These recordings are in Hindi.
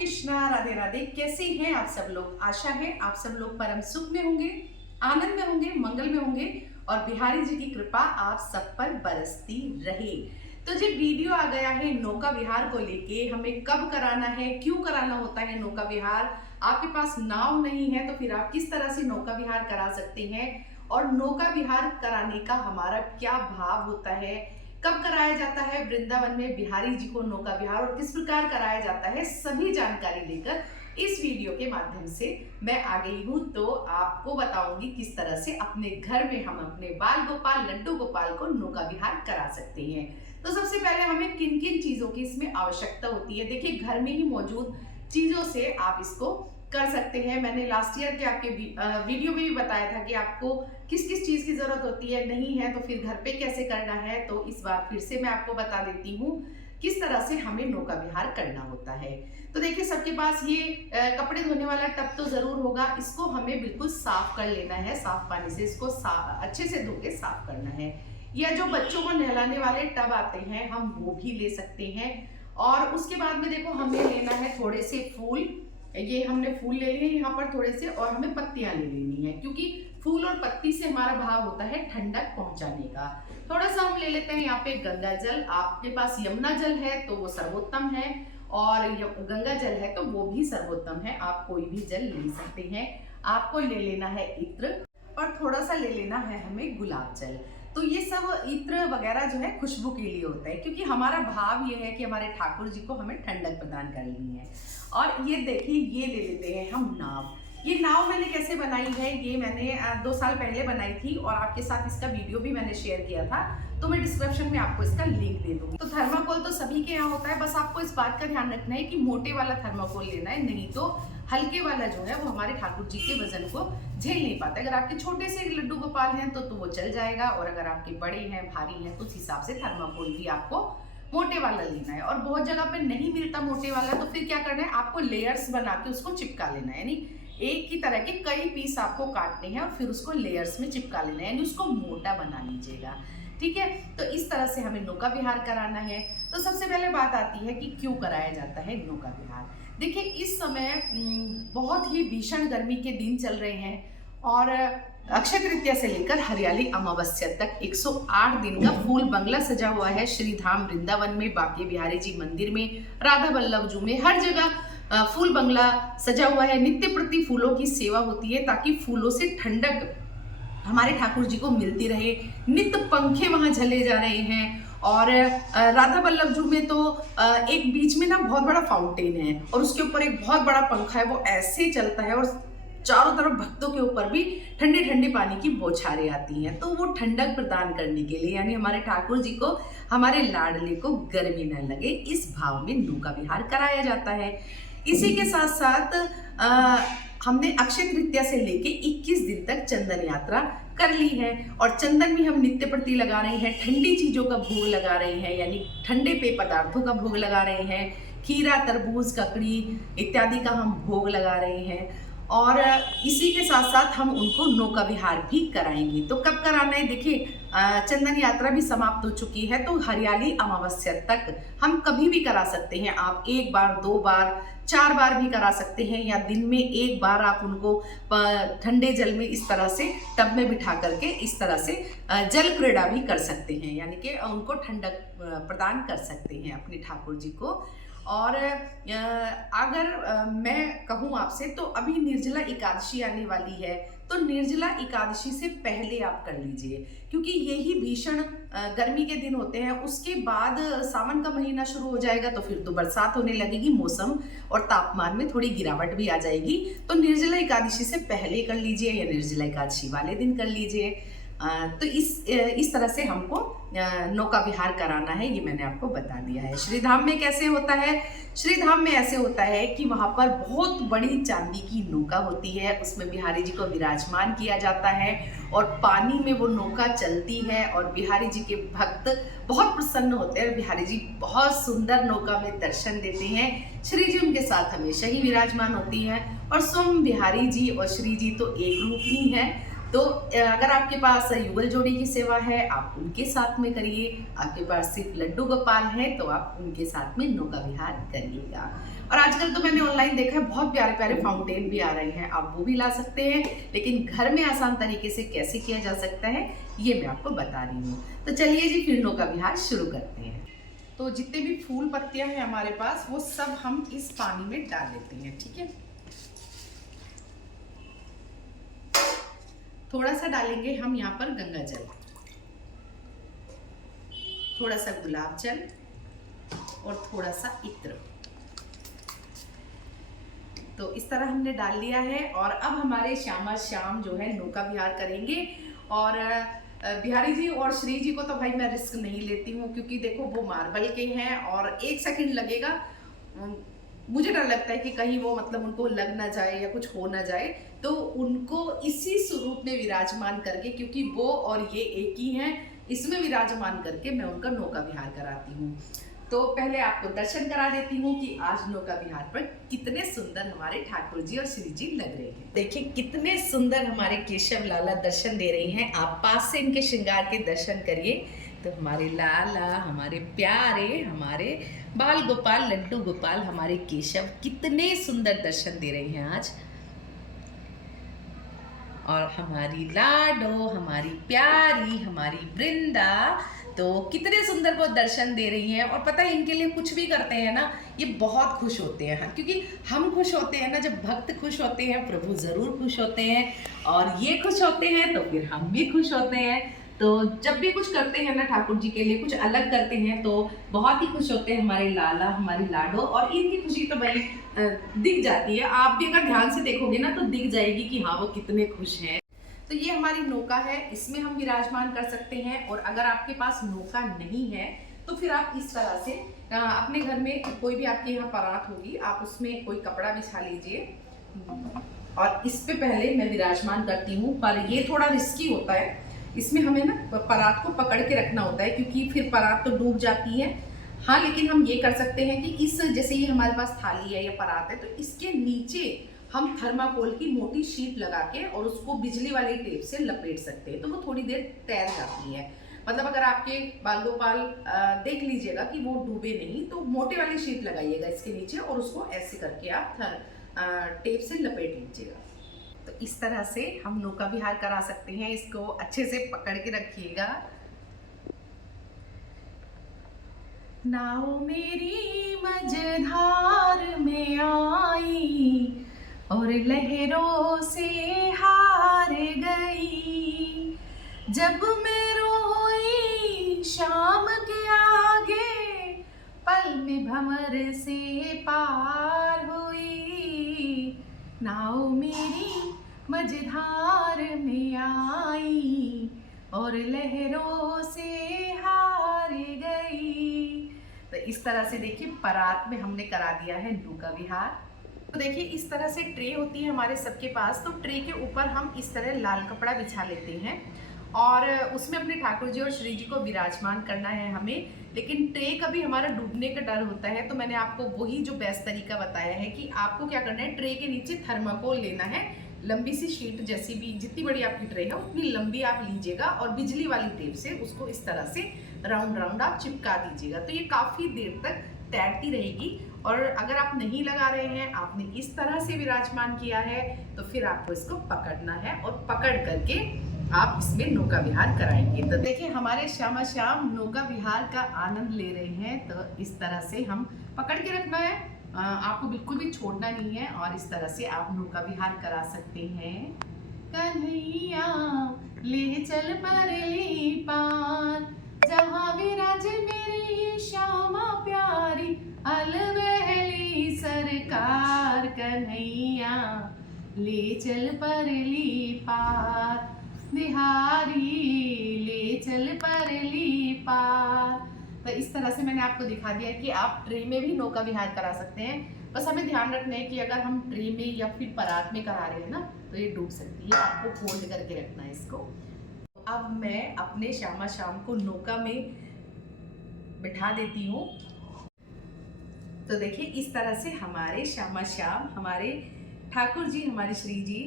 कृष्णा, राधे राधे। कैसे हैं आप सब लोग? आशा है आप सब लोग परम सुख में होंगे, आनंद में होंगे, मंगल में होंगे और बिहारी जी की कृपा आप सब पर बरसती रहे। तो जो वीडियो आ गया है नौका विहार को लेके, हमें कब कराना है, क्यों कराना होता है नौका विहार, आपके पास नाव नहीं है तो फिर आप किस तरह से नौका विहार करा सकते हैं और नौका विहार कराने का हमारा क्या भाव होता है, कब कराया जाता है वृंदावन में बिहारी जी को नौका विहार और किस प्रकार कराया जाता है, सभी जानकारी लेकर इस वीडियो के माध्यम से मैं आ गई हूँ। तो आपको बताऊंगी किस तरह से अपने घर में हम अपने बाल गोपाल लड्डू गोपाल को नौका विहार करा सकते हैं। तो सबसे पहले हमें किन किन चीजों की इसमें आवश्यकता होती है, देखिए घर में ही मौजूद चीजों से आप इसको कर सकते हैं। मैंने लास्ट ईयर के आपके वीडियो में भी बताया था कि आपको किस किस चीज की जरूरत होती है, नहीं है तो फिर घर पे कैसे करना है। तो इस बार फिर से मैं आपको बता देती हूँ किस तरह से हमें नौका विहार करना होता है। तो देखिए सबके पास ये कपड़े धोने वाला टब तो जरूर होगा, इसको हमें बिल्कुल साफ कर लेना है, साफ पानी से इसको अच्छे से धो के साफ करना है। या जो बच्चों को नहलाने वाले टब आते हैं हम वो भी ले सकते हैं। और उसके बाद में देखो हमें लेना है थोड़े से फूल, ये हमने फूल ले लिए यहाँ पर थोड़े से, और हमें पत्तियां ले लेनी है क्योंकि फूल और पत्ती से हमारा भाव होता है ठंडक पहुंचाने का। थोड़ा सा हम ले लेते हैं यहाँ पे गंगा जल, आपके पास यमुना जल है तो वो सर्वोत्तम है और गंगा जल है तो वो भी सर्वोत्तम है, आप कोई भी जल ले सकते हैं। आपको ले लेना है इत्र और थोड़ा सा ले लेना है हमें गुलाब जल। तो ये सब इत्र वगैरह जो है खुशबू के लिए होता है क्योंकि हमारा भाव ये है कि हमारे ठाकुर जी को हमें ठंडक प्रदान करनी है। और ये देखिए ये ले लेते हैं हम नाव। ये नाव मैंने कैसे बनाई है, ये मैंने 2 साल पहले बनाई थी और आपके साथ इसका वीडियो भी मैंने शेयर किया था, तो मैं डिस्क्रिप्शन में आपको इसका लिंक दे दूंगी। तो थर्माकोल तो सभी के यहाँ होता है, बस आपको इस बात का ध्यान रखना है कि मोटे वाला थर्माकोल लेना है, नहीं तो हल्के वाला जो है वो हमारे ठाकुर जी के वजन को झेल नहीं पाता। अगर आपके छोटे से लड्डू गोपाल हैं तो वो चल जाएगा, और अगर आपके बड़े हैं भारी हैं तो उस हिसाब से थर्माकोल भी आपको मोटे वाला लेना है। और बहुत जगह पे नहीं मिलता मोटे वाला तो फिर क्या करना है, आपको लेयर्स बना के उसको चिपका लेना है, यानी एक की तरह के कई पीस आपको काटने हैं और फिर उसको लेयर्स में चिपका लेना है, यानी उसको मोटा बना लीजिएगा। ठीक है, तो इस तरह से हमें नौका विहार कराना है। तो सबसे पहले बात आती है कि क्यों कराया जाता है नौका विहार। देखिए इस समय बहुत ही भीषण गर्मी के दिन चल रहे हैं और अक्षय तृतीया से लेकर हरियाली अमावस्या तक 108 दिन का फूल बंगला सजा हुआ है श्री धाम वृंदावन में, बांके बिहारी जी मंदिर में, राधा वल्लभ जू में, हर जगह फूल बंगला सजा हुआ है। नित्य प्रति फूलों की सेवा होती है ताकि फूलों से ठंडक हमारे ठाकुर जी को मिलती रहे। नित्य पंखे वहां झले जा रहे हैं और राधा वल्लभ जू में तो एक बीच में ना बहुत बड़ा फाउंटेन है और उसके ऊपर एक बहुत बड़ा पंखा है, वो ऐसे चलता है और चारों तरफ भक्तों के ऊपर भी ठंडे ठंडे पानी की बौछारें आती हैं। तो वो ठंडक प्रदान करने के लिए, यानी हमारे ठाकुर जी को, हमारे लाडले को गर्मी न लगे, इस भाव में नौका विहार कराया जाता है। इसी के साथ साथ हमने अक्षय तृतीया से लेके 21 दिन तक चंदन यात्रा कर ली है और चंदन में हम नित्य प्रति लगा रहे हैं, ठंडी चीजों का भोग लगा रहे हैं, यानी ठंडे पेय पदार्थों का भोग लगा रहे हैं, खीरा तरबूज ककड़ी इत्यादि का हम भोग लगा रहे हैं। और इसी के साथ साथ हम उनको नौका विहार भी कराएंगे। तो कब कराना है, देखिए चंदन यात्रा भी समाप्त हो चुकी है तो हरियाली अमावस्या तक हम कभी भी करा सकते हैं। आप 1 बार 2 बार 4 बार भी करा सकते हैं, या दिन में 1 बार आप उनको ठंडे जल में इस तरह से टब में बिठा करके इस तरह से जल क्रीड़ा भी कर सकते हैं, यानी कि उनको ठंडक प्रदान कर सकते हैं अपने ठाकुर जी को। और अगर मैं कहूँ आपसे तो अभी निर्जला एकादशी आने वाली है, तो निर्जला एकादशी से पहले आप कर लीजिए क्योंकि यही भीषण गर्मी के दिन होते हैं। उसके बाद सावन का महीना शुरू हो जाएगा तो फिर तो बरसात होने लगेगी, मौसम और तापमान में थोड़ी गिरावट भी आ जाएगी। तो निर्जला एकादशी से पहले कर लीजिए या निर्जला एकादशी वाले दिन कर लीजिए। तो इस तरह से हमको नौका विहार कराना है, ये मैंने आपको बता दिया है। श्रीधाम में कैसे होता है, श्रीधाम में ऐसे होता है कि वहाँ पर बहुत बड़ी चांदी की नौका होती है, उसमें बिहारी जी को विराजमान किया जाता है और पानी में वो नौका चलती है और बिहारी जी के भक्त बहुत प्रसन्न होते हैं। बिहारी जी बहुत सुंदर नौका में दर्शन देते हैं, श्री जी उनके साथ हमेशा ही विराजमान होती हैं और स्वयं बिहारी जी और श्री जी तो एक रूप ही हैं। तो अगर आपके पास युगल जोड़ी की सेवा है आप उनके साथ में करिए, आपके पास सिर्फ लड्डू गोपाल है तो आप उनके साथ में नौका विहार करिएगा। और आजकल तो मैंने ऑनलाइन देखा है बहुत प्यारे प्यारे फाउंटेन भी आ रहे हैं, आप वो भी ला सकते हैं। लेकिन घर में आसान तरीके से कैसे किया जा सकता है ये मैं आपको बता रही हूँ। तो चलिए जी फिर नौका विहार शुरू करते हैं। तो जितने भी फूल पत्तियां हैं हमारे पास वो सब हम इस पानी में डाल लेते हैं, ठीक है। थोड़ा सा डालेंगे हम यहाँ पर गंगा जल, थोड़ा सा गुलाब जल और थोड़ा सा इत्र। तो इस तरह हमने डाल लिया है और अब हमारे श्यामा श्याम जो है नौका विहार करेंगे। और बिहारी जी और श्री जी को तो भाई मैं रिस्क नहीं लेती हूँ, क्योंकि देखो वो मार्बल के हैं और 1 सेकंड लगेगा। मुझे डर लगता है कि कहीं वो मतलब उनको लग ना जाए या कुछ हो ना जाए, तो उनको इसी स्वरूप में विराजमान करके, क्योंकि वो और ये एक ही हैं, इसमें विराजमान करके मैं उनका नौका विहार कराती हूँ। तो पहले आपको दर्शन करा देती हूँ कि आज नौका विहार पर कितने सुंदर हमारे ठाकुर जी और श्री जी लग रहे हैं। देखिए कितने सुंदर हमारे केशव लाला दर्शन दे रही हैं। आप पास से इनके श्रृंगार के दर्शन करिए तो हमारे लाला, हमारे प्यारे, हमारे बाल गोपाल, लड्डू गोपाल, हमारे केशव कितने सुंदर दर्शन दे रहे हैं आज। और हमारी लाडो, हमारी प्यारी, हमारी वृंदा तो कितने सुंदर वो दर्शन दे रही हैं। और पता है इनके लिए कुछ भी करते हैं ना, ये बहुत खुश होते हैं, क्योंकि हम खुश होते हैं ना, जब भक्त खुश होते हैं प्रभु जरूर खुश होते हैं, और ये खुश होते हैं तो फिर हम भी खुश होते हैं। तो जब भी कुछ करते हैं ना ठाकुर जी के लिए, कुछ अलग करते हैं तो बहुत ही खुश होते हैं हमारे लाला, हमारी लाडो। और इनकी खुशी तो भाई दिख जाती है, आप भी अगर ध्यान से देखोगे ना तो दिख जाएगी कि हाँ वो कितने खुश हैं। तो ये हमारी नौका है, इसमें हम विराजमान कर सकते हैं। और अगर आपके पास नौका नहीं है तो फिर आप इस तरह से अपने घर में कोई भी आपके यहाँ परात होगी, आप उसमें कोई कपड़ा बिछा लीजिए और इस पे पहले मैं विराजमान करती हूँ। पर ये थोड़ा रिस्की होता है, इसमें हमें ना परात को पकड़ के रखना होता है, क्योंकि फिर परात तो डूब जाती है। हाँ लेकिन हम ये कर सकते हैं कि इस जैसे ये हमारे पास थाली है या परात है, तो इसके नीचे हम थर्माकोल की मोटी शीट लगा के और उसको बिजली वाली टेप से लपेट सकते हैं, तो वो थोड़ी देर तैर जाती है। मतलब अगर आपके बाल गोपाल देख लीजिएगा कि वो डूबे नहीं, तो मोटे वाली शीट लगाइएगा इसके नीचे और उसको ऐसे करके आप टेप से लपेट लीजिएगा। तो इस तरह से हम नौका विहार करा सकते हैं। इसको अच्छे से पकड़ के रखिएगा। नाव मेरी मझधार में आई और लहरों से हार गई, जब मैं रोई शाम के आगे पल में भंवर से पार हुई। नाव मेरी मझधार में आई और लहरों से हार गई। तो इस तरह से देखिए परात में हमने करा दिया है नौका विहार। तो देखिए इस तरह से ट्रे होती है हमारे सबके पास, तो ट्रे के ऊपर हम इस तरह लाल कपड़ा बिछा लेते हैं और उसमें अपने ठाकुर जी और श्री जी को विराजमान करना है हमें। लेकिन ट्रे का भी हमारा डूबने का डर होता है, तो मैंने आपको वही जो बेस्ट तरीका बताया है कि आपको क्या करना है, ट्रे के नीचे थर्माकोल लेना है, लंबी सी शीट, जैसी भी जितनी बड़ी आपकी ट्रे है उतनी लंबी आप लीजिएगा और बिजली वाली टेप से उसको इस तरह से राउंड राउंड आप चिपका दीजिएगा। तो ये काफ़ी देर तक तैरती रहेगी। और अगर आप नहीं लगा रहे हैं, आपने इस तरह से विराजमान किया है, तो फिर आपको इसको पकड़ना है और पकड़ करके आप इसमें नौका विहार कराएंगे। तो देखिए हमारे श्यामा श्याम नौका विहार का आनंद ले रहे हैं। तो इस तरह से हम पकड़ के रखना है, आपको बिल्कुल भी छोड़ना नहीं है और इस तरह से आप नौका विहार करा सकते हैं। कन्हैया ले चल परली पार, जहाँ विराज मेरी श्यामा प्यारी, अलवहली सरकार। कन्हैया ले चल परली पार, बिहारी ले चल परली पार। तो इस तरह से मैंने आपको दिखा दिया कि आप ट्रे में भी नौका विहार करा सकते हैं। बस हमें ध्यान रखना है कि अगर हम ट्रे में या फिर परात में करा रहे हैं ना, तो ये डूब सकती है, आपको होल्ड करके रखना है इसको। अब मैं अपने श्यामा श्याम को नौका में बिठा देती हूँ। तो देखिए इस तरह से हमारे श्यामा श्याम, हमारे ठाकुर जी, हमारी श्री जी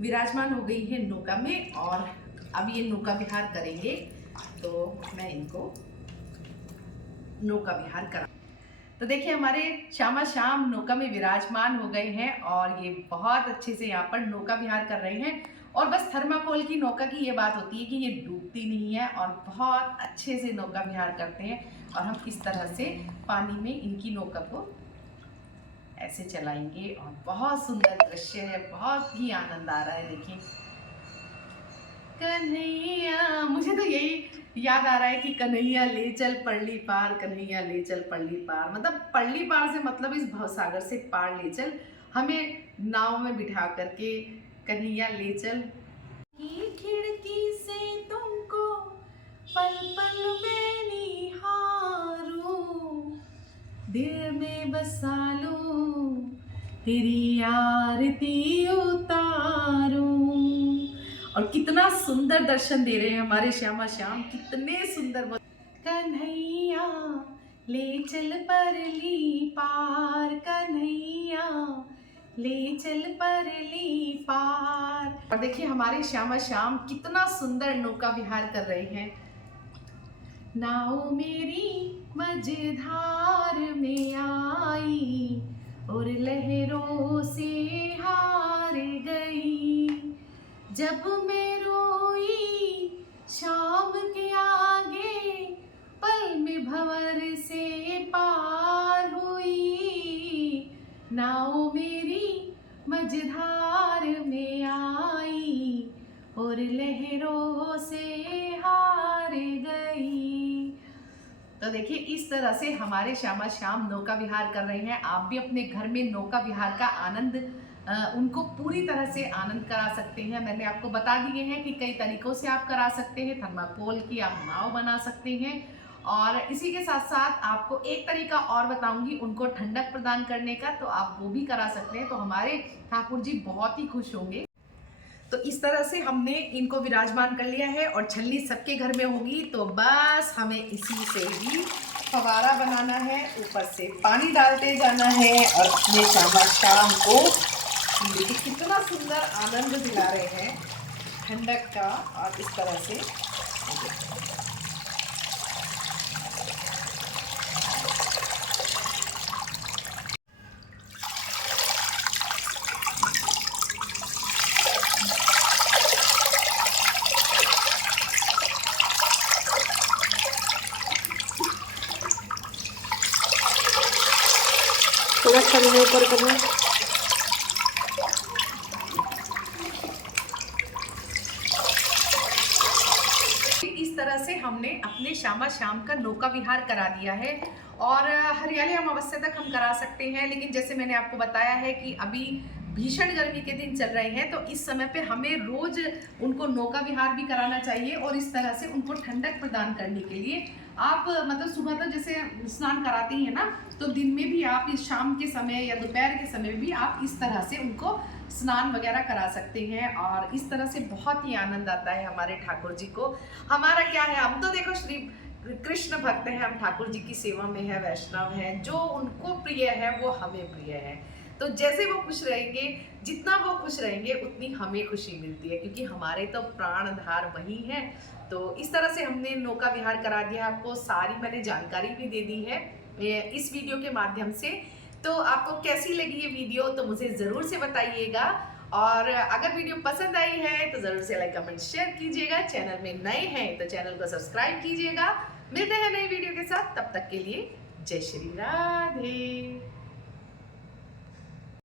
विराजमान हो गई है नौका में और अब ये नौका विहार करेंगे। तो मैं इनको नौका विहार करा। तो देखिए हमारे श्यामा श्याम नौका में विराजमान हो गए हैं और ये बहुत अच्छे से यहाँ पर नौका विहार कर रहे हैं। और बस थर्माकोल की नौका की ये बात होती है कि ये डूबती नहीं है और बहुत अच्छे से नौका विहार करते हैं। और हम इस तरह से पानी में इनकी नौका को ऐसे चलाएंगे और बहुत सुंदर दृश्य है, बहुत ही आनंद आ रहा है। देखिए कन्हैया, मुझे तो यही याद आ रहा है कि कन्हैया ले चल पल्ली पार, कन्हैया ले चल पल्ली पार। मतलब पल्ली पार से मतलब इस भवसागर से पार ले चल, हमें नाव में बिठा करके कन्हैया ले चल। की खिड़की से तुमको पल पल में निहारूं, दिल में बसा लूं, तेरी आरती उतारूं। और कितना सुंदर दर्शन दे रहे हैं हमारे श्यामा श्याम, कितने सुंदर। कन्हैया ले चल परली पार, कन्हैया ले चल परली पार। और देखिए हमारे श्यामा श्याम कितना सुंदर नौका विहार कर रहे हैं। नाव मेरी मझधार में आई और लहरों से हार गई, जब मैं रोई शाम के आगे, पल में भंवर से पार हुई। नाव मेरी मझधार में आई और लहरों से हार गई। तो देखिए इस तरह से हमारे श्यामा श्याम नौका विहार कर रहे हैं। आप भी अपने घर में नौका विहार का आनंद उनको पूरी तरह से आनंद करा सकते हैं। मैंने आपको बता दिए हैं कि कई तरीकों से आप करा सकते हैं। थर्माकोल की आप नाव बना सकते हैं और इसी के साथ साथ आपको एक तरीका और बताऊंगी उनको ठंडक प्रदान करने का, तो आप वो भी करा सकते हैं। तो हमारे ठाकुर जी बहुत ही खुश होंगे। तो इस तरह से हमने इनको विराजमान कर लिया है और छलनी सबके घर में होगी। तो बस हमें इसी से ही फवारा बनाना है, ऊपर से पानी डालते जाना है और अपने श्यामा श्याम को देखिए कितना सुंदर आनंद दिला रहे हैं ठंडक का। और इस तरह से थोड़ा छलनी ऊपर करना। इस तरह से हमने अपने श्यामा श्याम का नौका विहार करा दिया है और हरियाली अमावस्या तक हम करा सकते हैं। लेकिन जैसे मैंने आपको बताया है कि अभी भीषण गर्मी के दिन चल रहे हैं, तो इस समय पे हमें रोज उनको नौका विहार भी कराना चाहिए। और इस तरह से उनको ठंडक प्रदान करने के लिए आप मतलब सुबह तो जैसे स्नान कराते हैं ना, तो दिन में भी आप इस शाम के समय या दोपहर के समय भी आप इस तरह से उनको स्नान वगैरह करा सकते हैं। और इस तरह से बहुत ही आनंद आता है हमारे ठाकुर जी को। हमारा क्या है, हम तो देखो श्री कृष्ण भक्त हैं, हम ठाकुर जी की सेवा में है, वैष्णव हैं। जो उनको प्रिय है वो हमें प्रिय है। तो जैसे वो खुश रहेंगे, जितना वो खुश रहेंगे उतनी हमें खुशी मिलती है, क्योंकि हमारे तो प्राणधार वही हैं। तो इस तरह से हमने नौका विहार करा दिया। आपको सारी मैंने जानकारी भी दे दी है इस वीडियो के माध्यम से। तो आपको कैसी लगी ये वीडियो तो मुझे ज़रूर से बताइएगा। और अगर वीडियो पसंद आई है तो ज़रूर से लाइक कमेंट शेयर कीजिएगा। चैनल में नए हैं तो चैनल को सब्सक्राइब कीजिएगा। मिलते हैं नई वीडियो के साथ, तब तक के लिए जय श्री राधे।